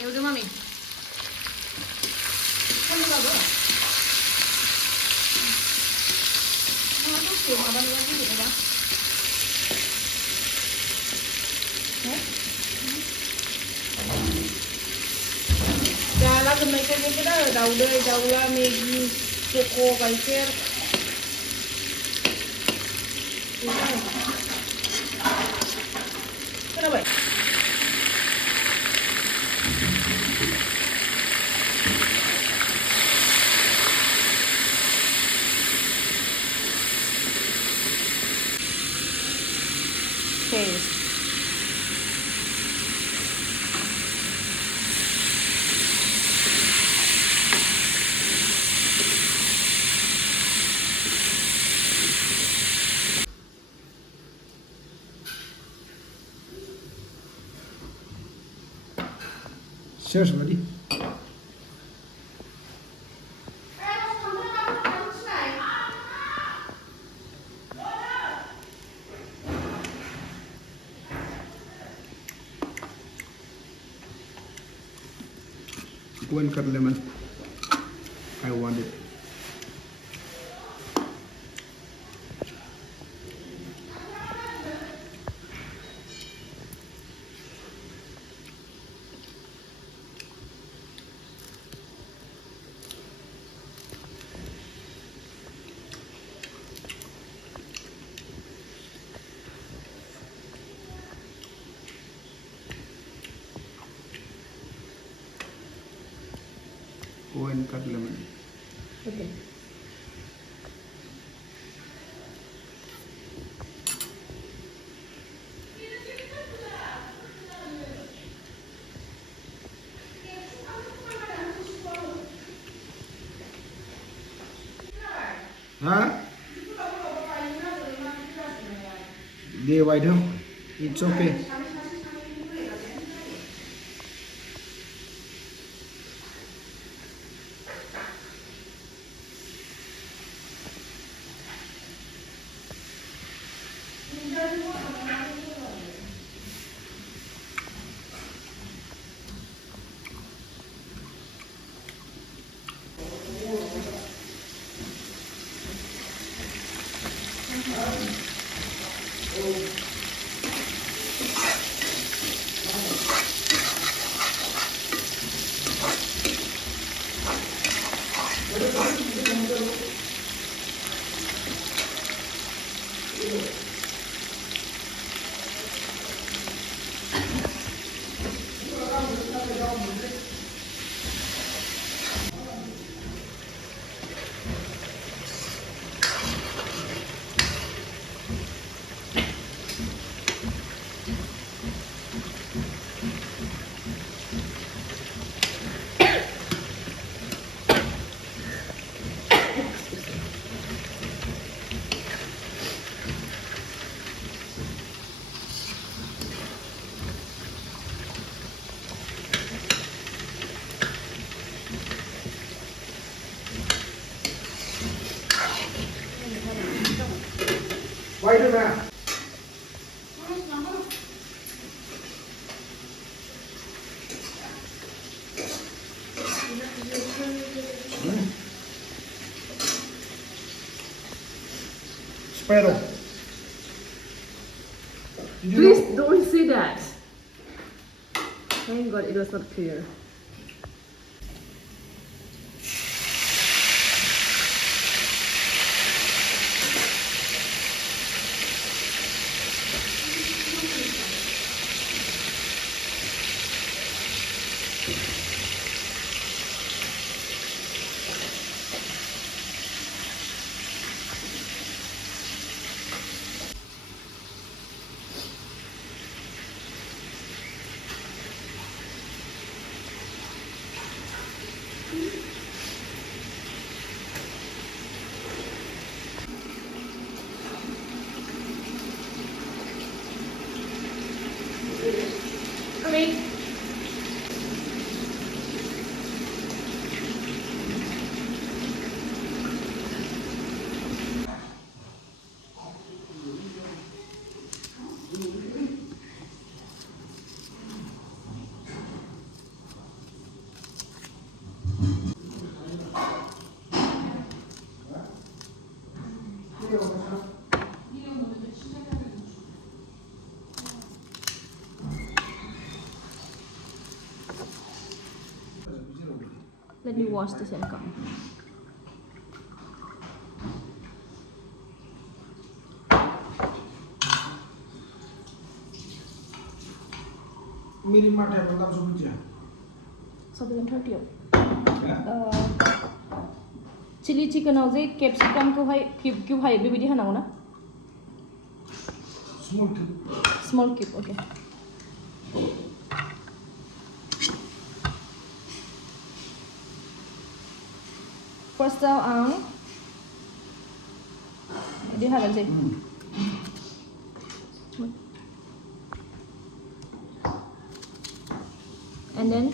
येऊ दे mummy. Jalan ke mereka ni kita daulah Maggi, Choco, Kaiser. Kenapa? Taste. Share sama dia. Go and cut lemon. I want it. Go and cut lemon. Okay. Huh? They white hum. It's okay. White hum है. Sparrow. Did you Please know? don't say that. Thank God it was not clear. Let me wash this and come. मेरी माठे बता सुनच्या 130 chilli चिकेनाव जे केप्सिकामखौहाय cube हायो बेबायदि होनांगौ ना small cube okay फार्स्टआव आं बिदि हागोनसै and then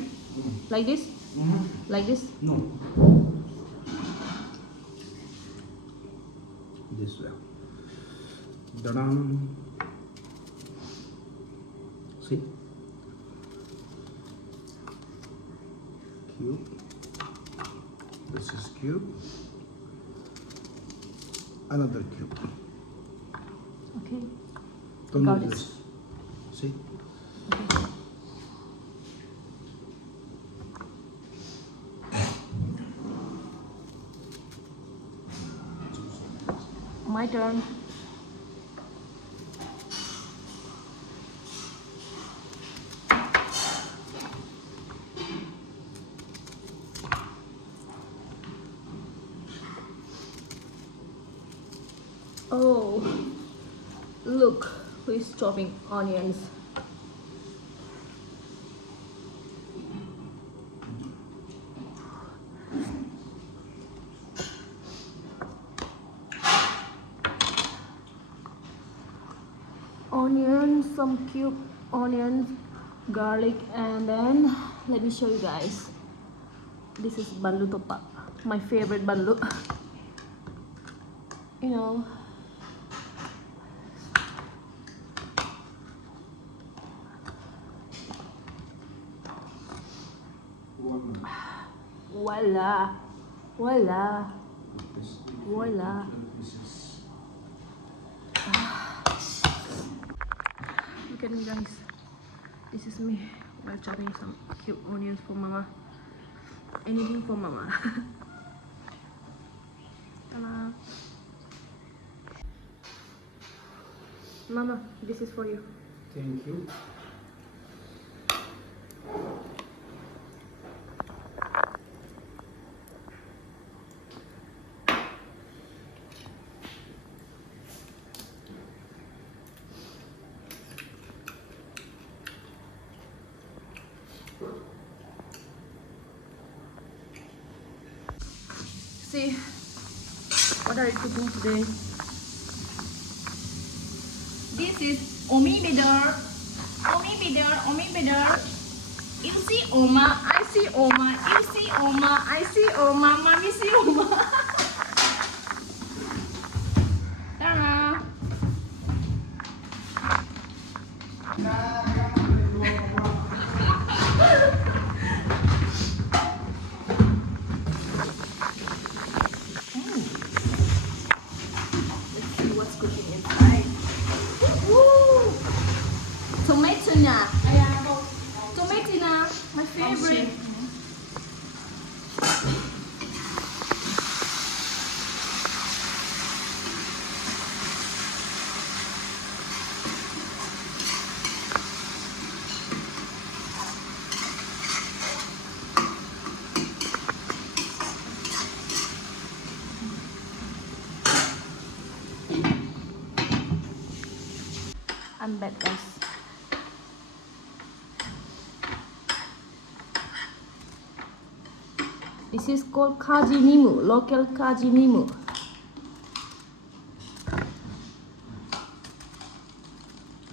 like this like this No. This way. Da-dum. See? Cube. This is cube. Another cube. okay Don't Got do it. this. See? my turn oh look who is chopping onions onions, some cube onions, garlic, and then let me show you guys. This is banlu topak, my favorite banlu. You know, voila, voila, voila. Look at me guys, this is me while chopping some cute onions for mama. Anything for mama. Ta-da. Mama, this is for you. Thank you. See, what are you cooking today? This is Omi Bedar. Omi Bedar, Omi Bedar. You see Oma, I see Oma. You see Oma, I see Oma. Mommy see Oma. Ta-da. Let's see what's cooking inside. Woo! Tomato na. Tomato na, my favorite. I'm back, guys. This is called kaji nimu, local kaji nimu.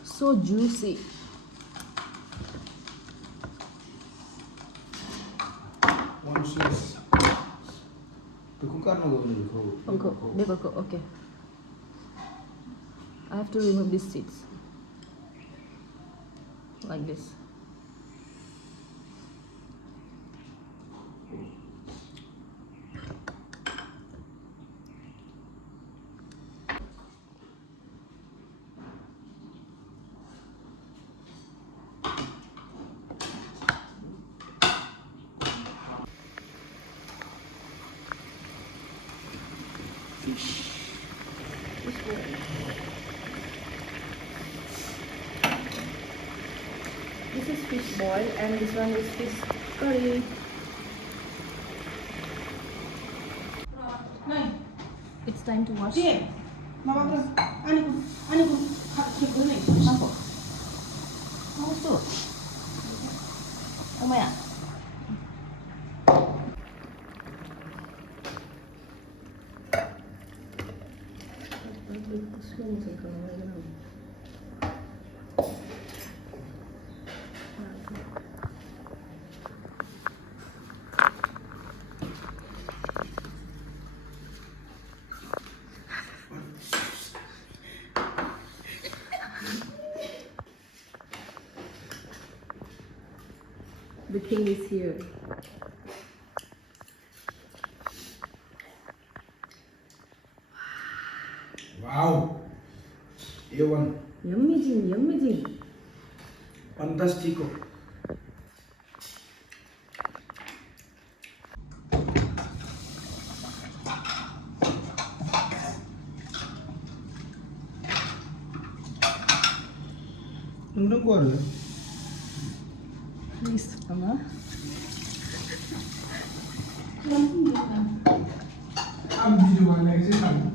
So juicy. Once is the cooker no go Okay. I have to remove these seeds. Like this. boil, and this one is fish curry. It's time to wash. Apa? Mau tuh. Apa ya? The king is here. Wow. A1. Yummy Jing, yummy Jing. Fantastico. Nung gol. Please, Mama. Am video lagi sih kan.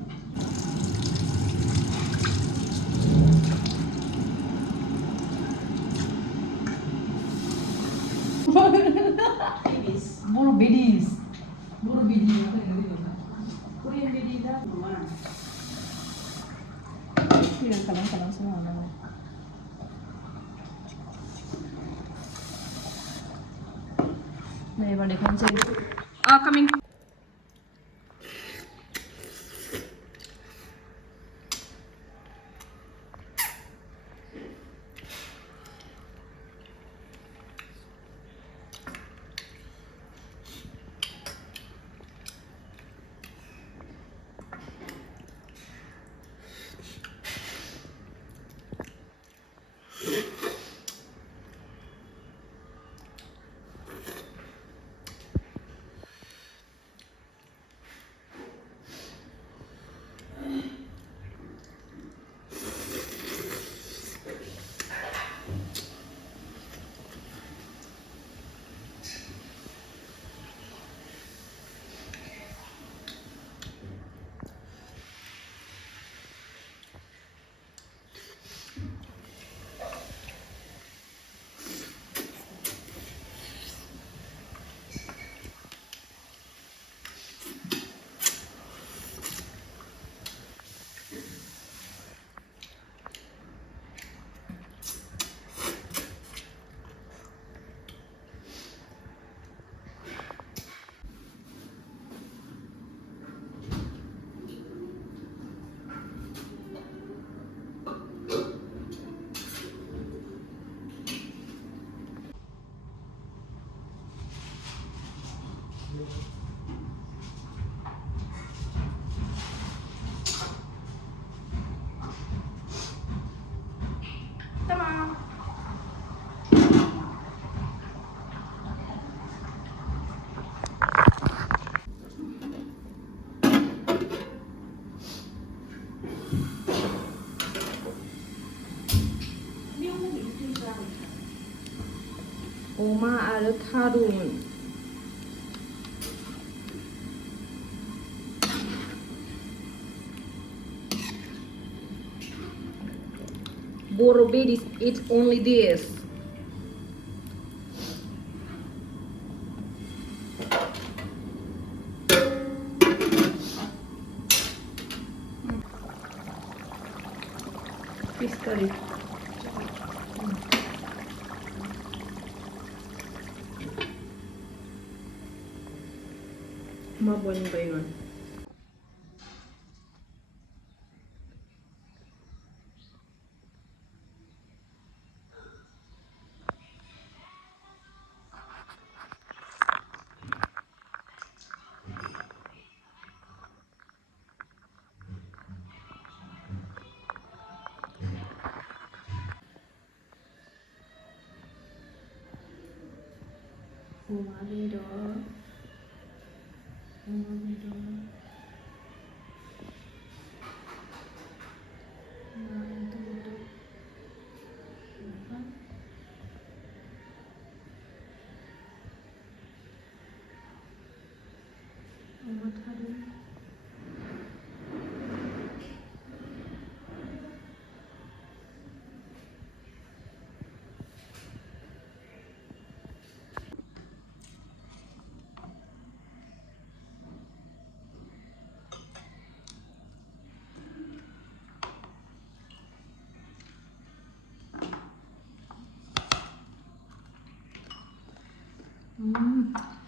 Buru bidis. Buru bidi apa yang gitu? Korean bidi dah. Bilang kalang semua orang. Nah, balik konsen. Coming. Tamam. Oma ada tarun. Boro bidis eat only this. Fish curry. Mabuan ba yun? Oma bidor. Oma bidor. Nah, itu bidor. Mm.